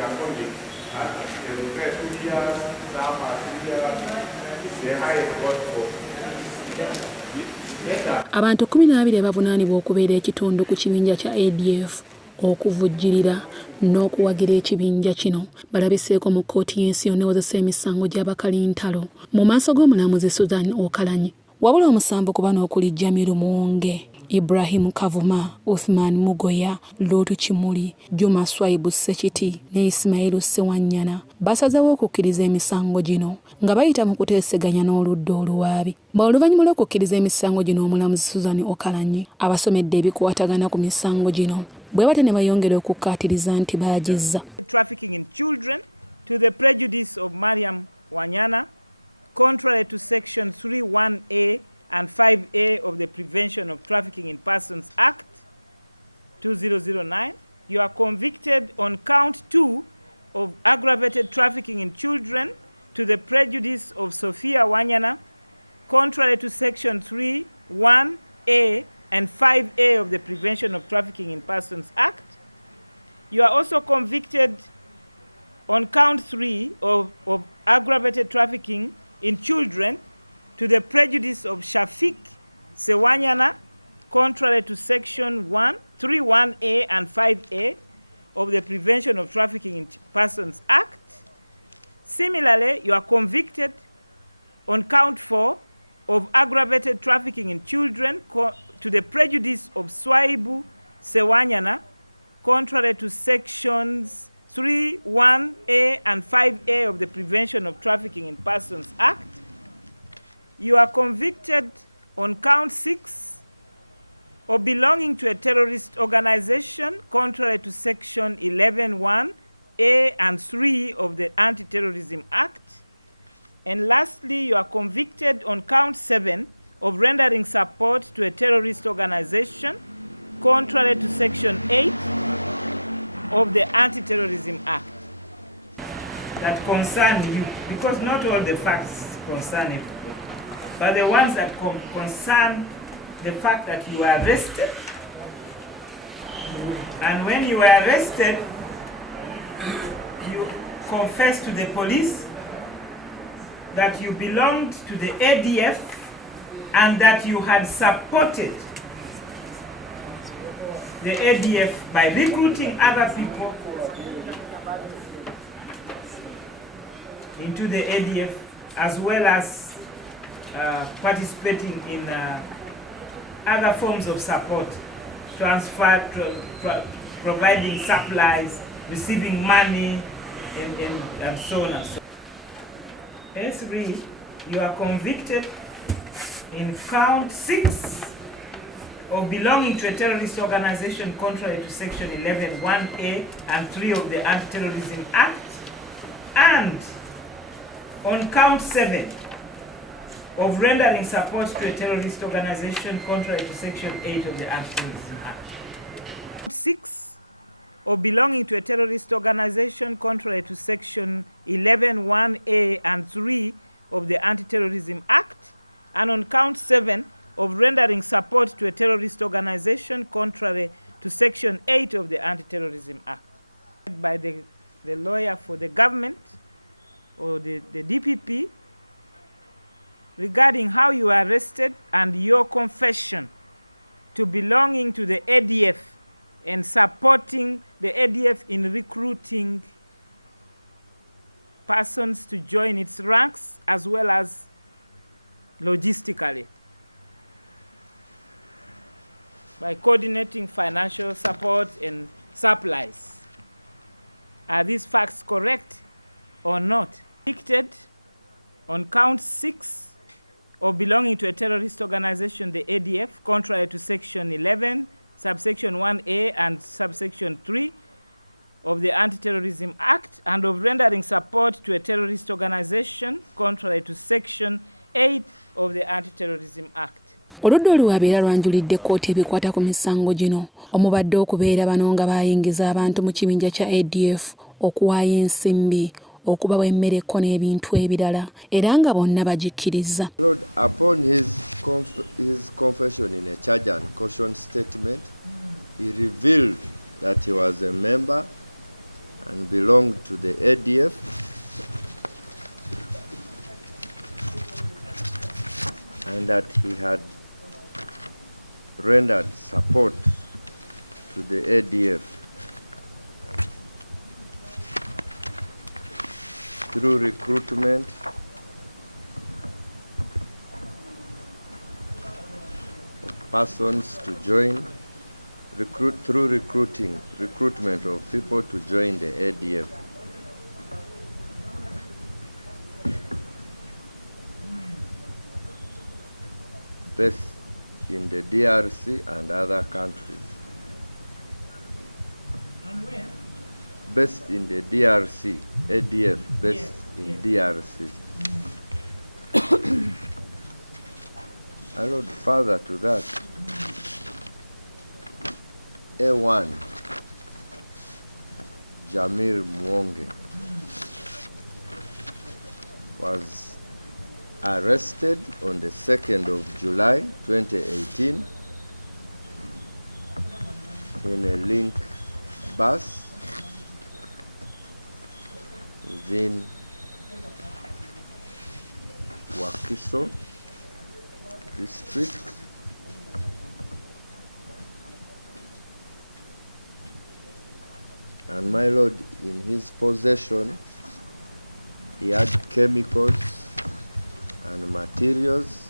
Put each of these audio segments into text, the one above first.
their convicts. They will get 2 years, some are 3 years, the highest court for. Abantu 12 bavunaanibwa okubeera ekitundu ku kibinja kya ADF okuvujjirira n'okuwagira ekibinja kino balabiseeko mu kkooti y'ensi yonna ewozesa emisango gy'abakalintalo mu maaso g'omulamuzi Susan Okalanyi. Wabula omusanvu ku bano okuli Jamiru Muwonge, Ibrahim Kavuma, Uthman Mugoya, Lutu Kimuli, Juma Swaibu Sekiti ne Ismailu Sewanyana basazeewo okukkiriza emisango gino nga bayita mu kuteeseganya n'oludda oluwaabi. Oluvannyuma lw'okukkiriza emisango gino omulamuzi Susan Okalanyi abasomedde ebikwatagana ku misango gino bwe bate ne bayongera okukkaatiriza nti baagizza. Trafficking in children to the prejudice of Mariam Wanyana, contrary to section 31A and 5A of the Prevention of Trafficking in Persons Act 2009, you are convicted on count 2 of aggravated trafficking in children to the prejudice of Sophia Wanyana, contrary to section 31A and 5A of the Prevention of Trafficking in Persons Act. You are also convicted on count 3 of aggravated trafficking in children to the prejudice of Shafiq Sewanyana, contrary to section 31A and 5A of the Prevention of Trafficking in Persons Act. Similarly, you are convicted on count 4 of aggravated trafficking in children to the prejudice of Swaibu Sewanyana, contrary to sections 31A and 5A of the Prevention of Trafficking in Persons Act. You are convicted on count 6 of belonging to a terrorist organization, contrary to section 11(1)(a) and 3 of the Anti-Terrorism Act. And lastly, you are convicted on count 7 of rendering support to a terrorist organization, contrary to section 8 of the Anti-Terrorism Act. That concern you, because not all the facts concern everybody, but the ones that concern the fact that you were arrested, and when you were arrested, you confessed to the police that you belonged to the ADF and that you had supported the ADF by recruiting other people into the ADF, as well as participating in other forms of support, transfer, providing supplies, receiving money, and so on and so on. S3, you are convicted in count 6 of belonging to a terrorist organization contrary to section 11(1)(a) and 3 of the Anti-Terrorism Act, and on count 7 of rendering support to a terrorist organization contrary to section 8 of the Anti-Terrorism Act. 6 of belonging to a terrorist organization contrary to section 11(1)(a) and 3 of the Anti-Terrorism Act, and on count 7 of rendering support to a terrorist organization contrary to section 8 of the Anti-Terrorism Act. By the lawyer for the government, or the DPP, regarding how you were arrested and your confession to belonging to the ADF and supporting the ADF in recruiting persons to join its ranks, as well as logistically, by coordinating financial support and supplies. Are these facts correct or not? Convicted on count 6 of belonging to a terrorist organization, the ADF, contrary to section 11, subsection 1A and subsection 3 of the Anti-Terrorism Act, and of rendering support to a terrorist organization, contrary to section 8 of the Anti-Terrorism Act. Oludda oluwaabi era lwanjulidde kkooti ebikwata ku misango gino, omubadde okubeera bano nga bayingiza abantu mu kibinja kya ADF, okuwaayo ensimbi, okubawa emmere n'ebintu ebirala, era nga bonna bagikkiriza. Upon his confession in a charge and caution statement, he revealed that he was a member and belonged to the ADF, and that he had rendered support to the ADF through recruitment, of persons to join, recruitment of people to join the ADF. Based in the DRC and other countries. And where? Based in the DRC, ADF, based in DRC. I wrote further to that. A1, Jamil Mwonge, was arrested on the 2nd of July 2018 in a link bus within Wakiso district. And my lord, in his possession, he had chemicals and materials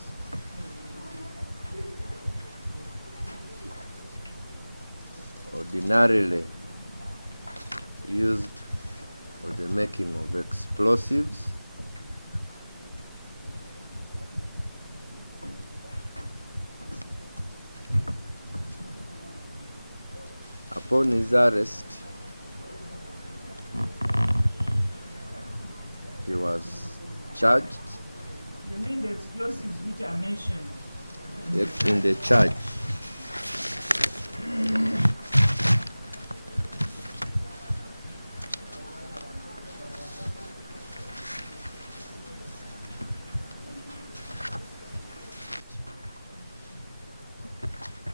ordinarily used for the making of explosives, upon his arrest, he was charged. You mean the explosives which are mentioned? In the charge.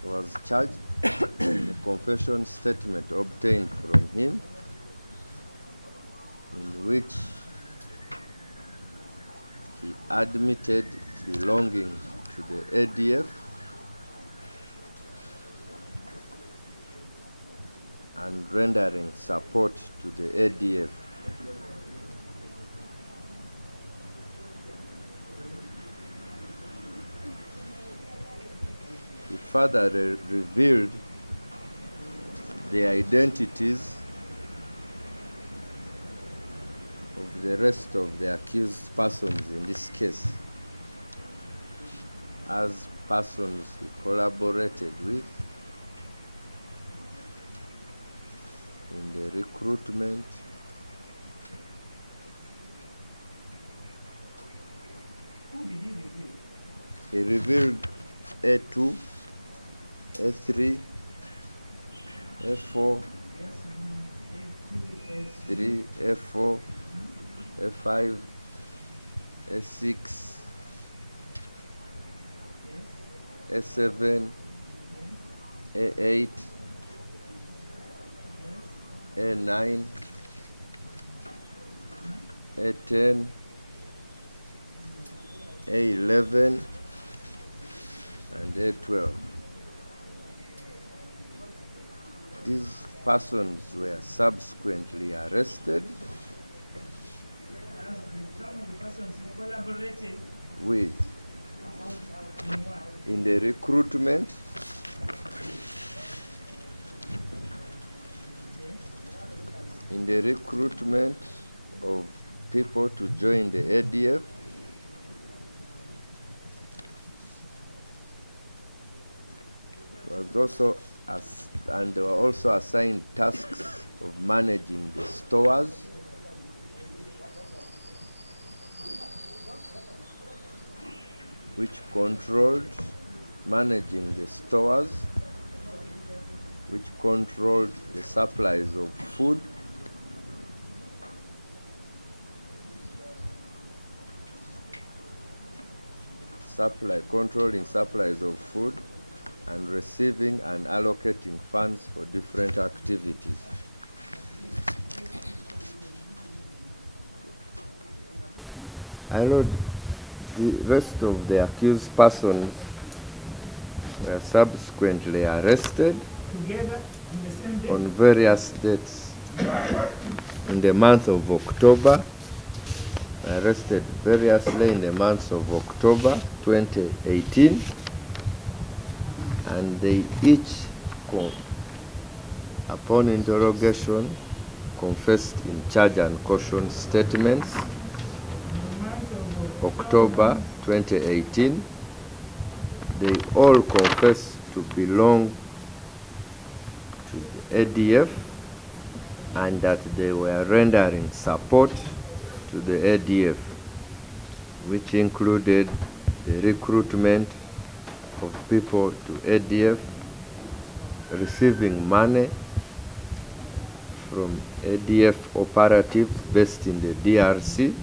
He was charged in a confession statement obtained from him, in which he admitted belonging to the ADF and rendering support to the ADF. He further revealed the identities of the rest of the accused persons in this case as persons he collaborated with in the recruitment, Who did he reveal? he revealed A2, A3, A4, A3, A4, A5, A6, A7, A8, A9, A10, A11, and A12. These persons were subsequently arrested Some of the persons he collaborated with in what? in the recruitment, of people to join the ADF, and they were also assigned tasks of managing the stores, which controlled managing the stores, which controlled the supplies of food, controlling supplies of food, and receiving and allocating funds for different activities. My Lord, the rest of the accused persons were subsequently arrested together in the same day. on various dates. In the month of October, arrested variously in the month of October 2018, and they each, upon interrogation, confessed in charge and caution statements. October 2018, they all confessed to belong to the ADF and that they were rendering support to the ADF, which included the recruitment of people to ADF, receiving money from ADF operatives based in the DRC,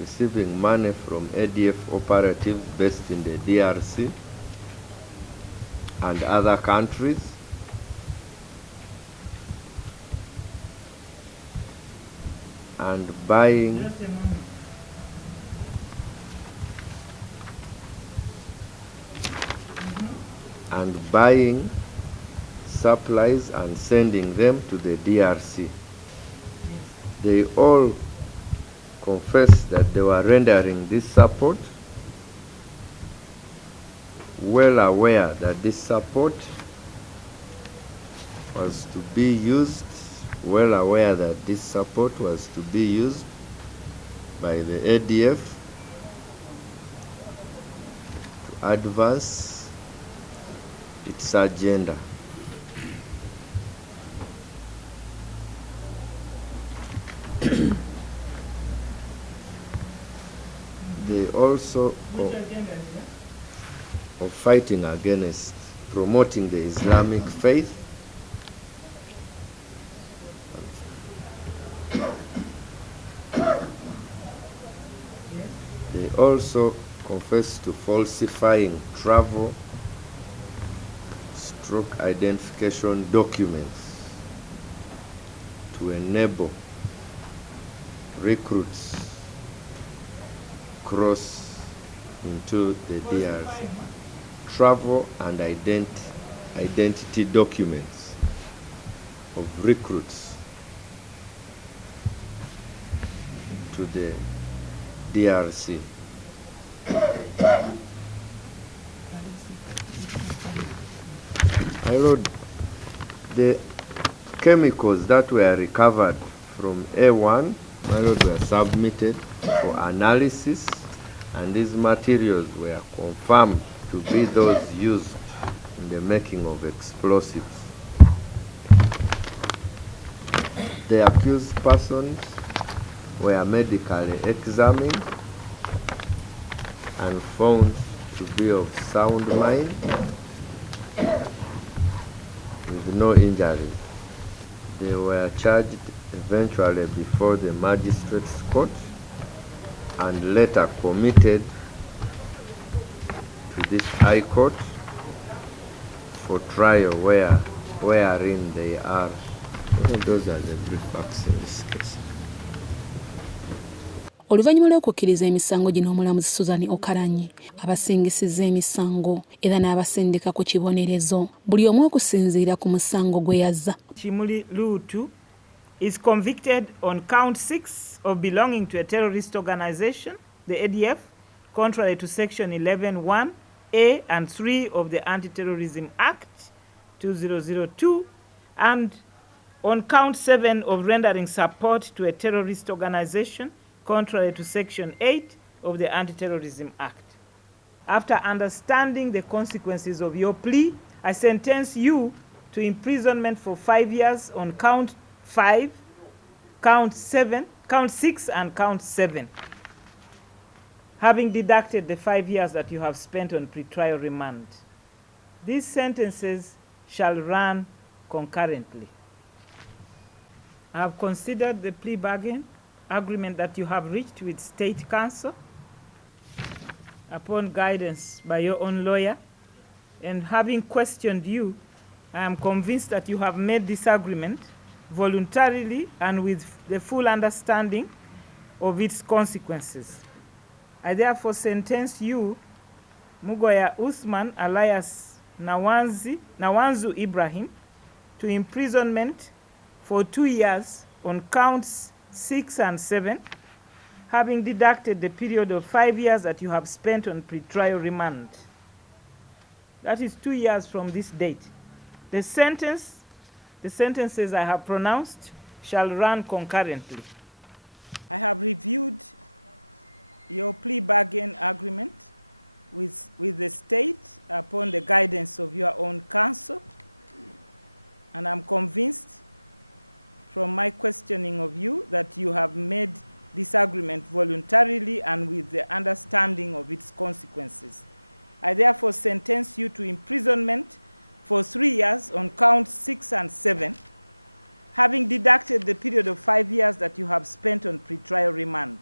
receiving money from ADF operatives based in the DRC and other countries, and buying Just a moment. supplies and sending them to the DRC. They all confessed that they were rendering this support, well aware that this support was to be used, well aware that this support was to be used by the ADF to advance its agenda. They also Which agenda is that? of fighting against promoting the Islamic faith, they also confess to falsifying travel stroke identification documents to enable recruits cross into the DRC. Travel and identity documents of recruits to the DRC. My Lord, the chemicals that were recovered from A1, my Lord, were submitted for analysis, and these materials were confirmed to be those used in the making of explosives. The accused persons were medically examined and found to be of sound mind with no injuries. They were charged eventually before the magistrate's court and later committed to this high court for trial wherein they are. Those are the brief facts in this case. Oluvannyuma lw'okukkiriza emisango gino omulamuzi Susan Okaranye abasingisizza emisango era n'abasindika ku kibonerezo buli omu okusinziira ku musango gwe yazza. Chimuli Lutu is convicted on count 6 of belonging to a terrorist organization, the ADF, contrary to section 11(1)(a) and 3 of the Anti-Terrorism Act 2002, and on count 7 of rendering support to a terrorist organization, contrary to section 8 of the Anti-Terrorism Act. After understanding the consequences of your plea, I sentence you to imprisonment for 5 years on count 5, count 6 and count 7, having deducted the 5 years that you have spent on pretrial remand. These sentences shall run concurrently. I have considered the plea bargain agreement that you have reached with State Council upon guidance by your own lawyer, and having questioned you, I am convinced that you have made this agreement voluntarily and with the full understanding of its consequences. I therefore sentence you, Mugoya Usman alias Nawanzu Ibrahim, to imprisonment for 2 years on counts 6 and 7, having deducted the period of 5 years that you have spent on pretrial remand. That is 2 years from this date. The sentences I have pronounced shall run concurrently. I have reviewed your plea bargain agreement with the state upon the guidance of your own counsel, and I'm convinced from my questioning of you that you have made this agreement voluntarily and with the understanding of its consequences. I therefore sentence you to imprisonment for 3 years on counts 6 and 7, having deducted the period of 5 years that you have spent on pretrial remand.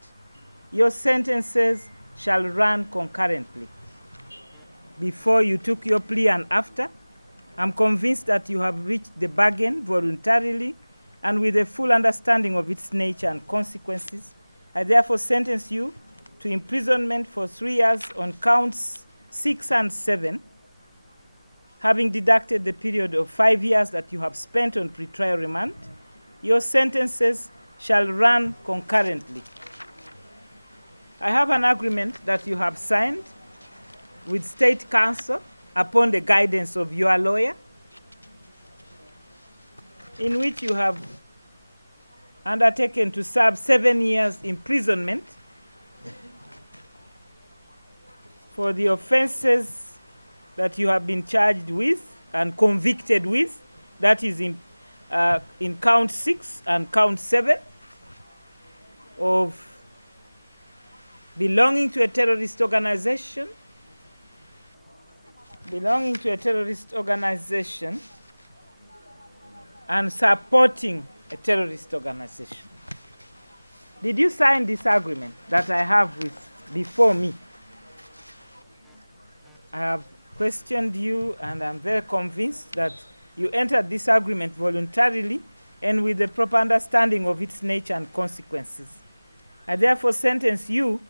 Your sentences shall run concurrently. Before you took your plea and after, I'm convinced that you have reached the bargain voluntarily and with a full understanding of its nature and consequences. I therefore sentence you to imprisonment for 3 years on counts 6 and 7, having deducted the period of 5 years that you have spent on pretrial remand. Your sentences shall run concurrently. I have an agreement that you have signed with State Counsel upon the guidance of your lawyer, in which you have undertaken to serve 7 years imprisonment for the offenses that you have been charged with and convicted with, that is in count 6 and count 7, of belonging to a terrorist organization, and supporting a terrorist organization. Did you sign this agreement that I have before me? I have questioned you, and I'm very convinced that you entered this agreement voluntarily and with the proper understanding of its nature and consequences. I therefore sentence you,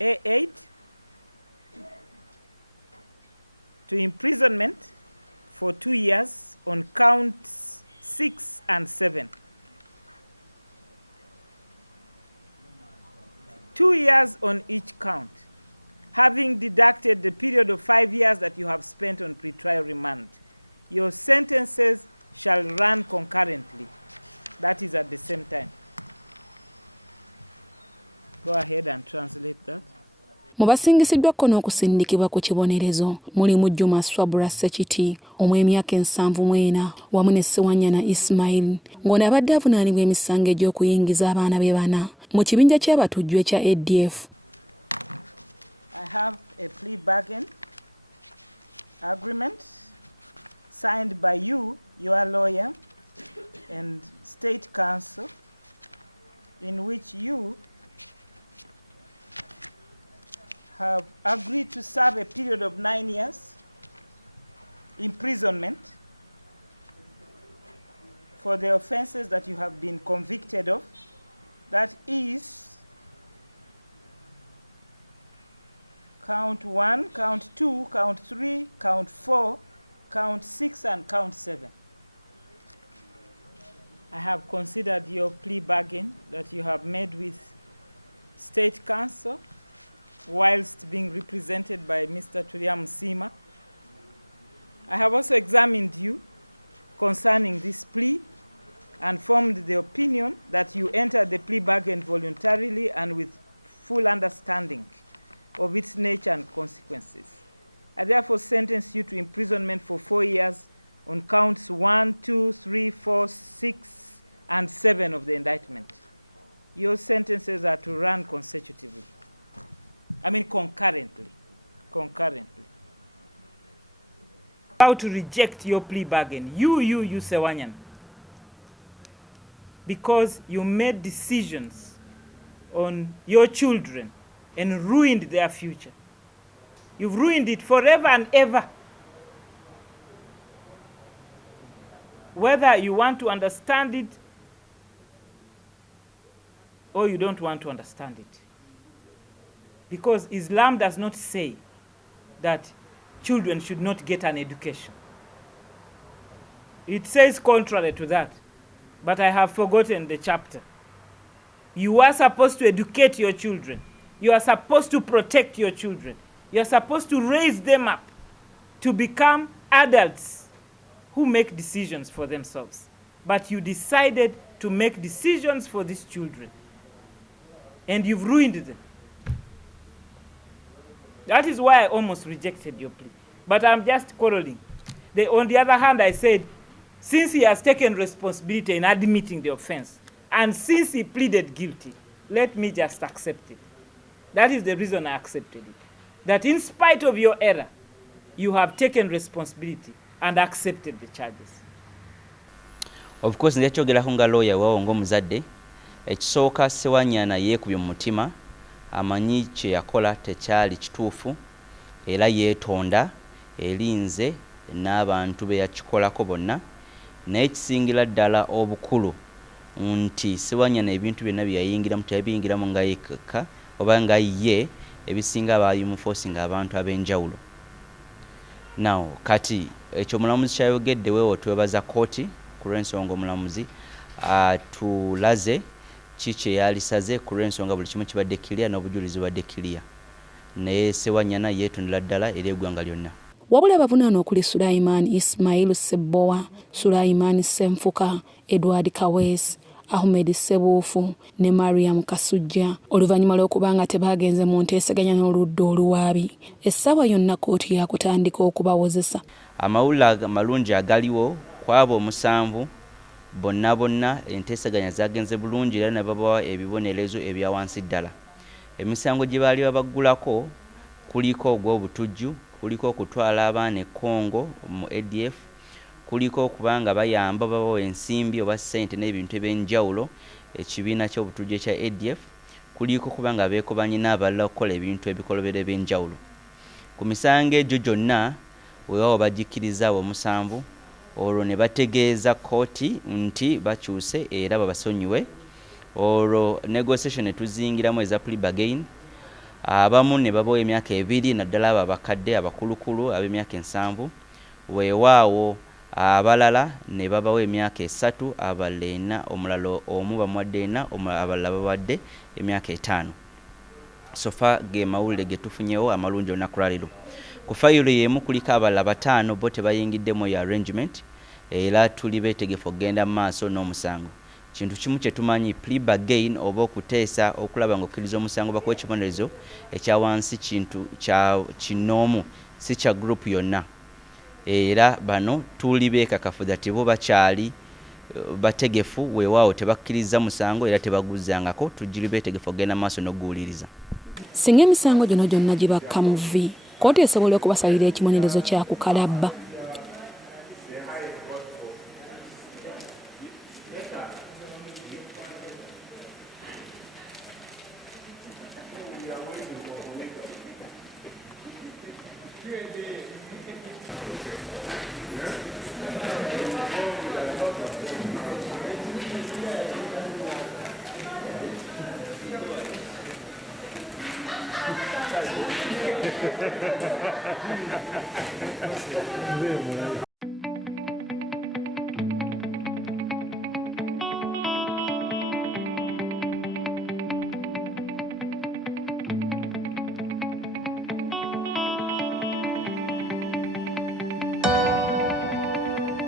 A8, to imprisonment for 2 years on counts 6 and 7. 2 years on each count, having deducted the period of 5 years that you have spent on pretrial remand. Your sentences shall run concurrently. That is at the same time. Go ahead and translate that. Mu basingisiddwako n'okusindikibwa ku kibonerezo mulimu Juma Swabra Sekiti omw'emyaka 74 wamu ne Ssewanyana Ismail ng'ono abadde avunaanibwa emisango egy'okuyingiza abaana be bana mu kibinja ky'abatujju ekya ADF. I have a plea bargain agreement signed by you, your lawyer, and State Counsel, in which you have agreed to serve a period of 9 years imprisonment for the offenses that you have been convicted of. That is count 1, count 2, count 3, count 4, count 6, and count 7. I have considered your plea bargain that you have made with State Counsel whilst being represented by Mr. Turiam Sima. I have also examined you concerning this plea and formed the opinion that you entered the plea bargain voluntarily and with full understanding of its nature and consequences. I therefore sentence you to imprisonment for 4 years on counts 1, 2, 3, 4, 6, and 7 of the indictment. Your sentences are to run consecutively. I mean concurrently. How to reject your plea bargain? You, Sewanyana. Because you made decisions on your children and ruined their future. You've ruined it forever and ever. Whether you want to understand it or you don't want to understand it. Because Islam does not say that children should not get an education. It says contrary to that, but I have forgotten the chapter. You are supposed to educate your children. You are supposed to protect your children. You are supposed to raise them up to become adults who make decisions for themselves. But you decided to make decisions for these children, and you've ruined them. That is why I almost rejected your plea. But I'm just quarreling. On the other hand, I said, since he has taken responsibility in admitting the offense, and since he pleaded guilty, let me just accept it. That is the reason I accepted it. That in spite of your error, you have taken responsibility and accepted the charges. Of course, ndekyogera nga lawyer wawo ng'omuzadde, ekisooka Ssewanyana yeekubye mu mutima, amanyi kye yakola tekyali kituufu, era yeetonda, erinze n'abantu be yakikolako bonna, naye kisingira ddala obukulu nti Ssewanyana ebintu byonna bye yayingiramu teyabiyingiramu nga yekka oba nga ye, ebisinga bayimufosinga abantu ab'enjawulo. Now kati ekyo omulamuzi kyayogedde weewo twebaza kooti ku lw'ensonga omulamuzi tulaze kiki yalisaze ku lw'ensonga buli kimu kibadde kiriya n'obujulizi bubadde kiriya, naye Ssewanyana yeetondera ddala eri eggwanga lyonna. Wabula abavunaana okuli Sulaiman Ismail Sebowa, Sulaiman Semfuka, Edward Kawesi, Ahmed Sebuufu ne Mariam Kasujja oluvannyuma lw'okubanga tebagenze mu nteeseganya n'oludda oluwaabi. Essaawa yonna kooti yakutandika okubawozesa. Amawulire amalungi agaliwo kwabo omusanvu bonna enteeseganya zagenze bulungi era ne babawa ebibonerezo ebya wansi ddala. Emisango gye baali babaggulako kuliko ogw'obutujju, kuliko okutwala abaana e Congo mu ADF, kuliko okubanga bayamba babawa ensimbi oba ssente n'ebintu eby'enjawulo ekibiina ky'obutujju ekya ADF, kuliko okubanga beekobanye n'abalala okukola ebintu ebikolobero eby'enjawulo. Ku misango egyo gyonna weewaawo bagikiriza omusanvu, olwo ne bategeeza kooti nti bakyuse era babasonyiwe. Olwo negotiation ne tuzingiramu eza plea bargain. Abamu ne babawa emyaka 2 naddala abo abakadde abakulukulu ab'emyaka 7, weewaawo abalala ne babawa emyaka 3, abalala 4, omulala omu bamuwadde 4, abalala bawadde emyaka 5. Sofa ge mawulire ge tufunyewo amalungi olunaku lwaleero. Ku fayiro y'emu kuliko abalala 5 bo tebayingiddemu ya arrangement, era tuli beetegefu okugenda mu maaso n'omusango. Kintu kimu kye tumanyi, plea bargain oba okuteesa okulaba ng'okkiriza omusango bakuwa ekibonerezo ekya wansi kintu kya kinoomu, si kya group yonna. Era bano tuli beekakafu that bo bakyali bategefu, weewaawo tebakkiriza musango era tebaguzzangako, tujiri beetegefu okugenda maaso n'okuguwuliriza. Singa emisango gino gyonna gibakka mu vvi, kooti esobola okubasalira ekibonerezo kya kukalabba.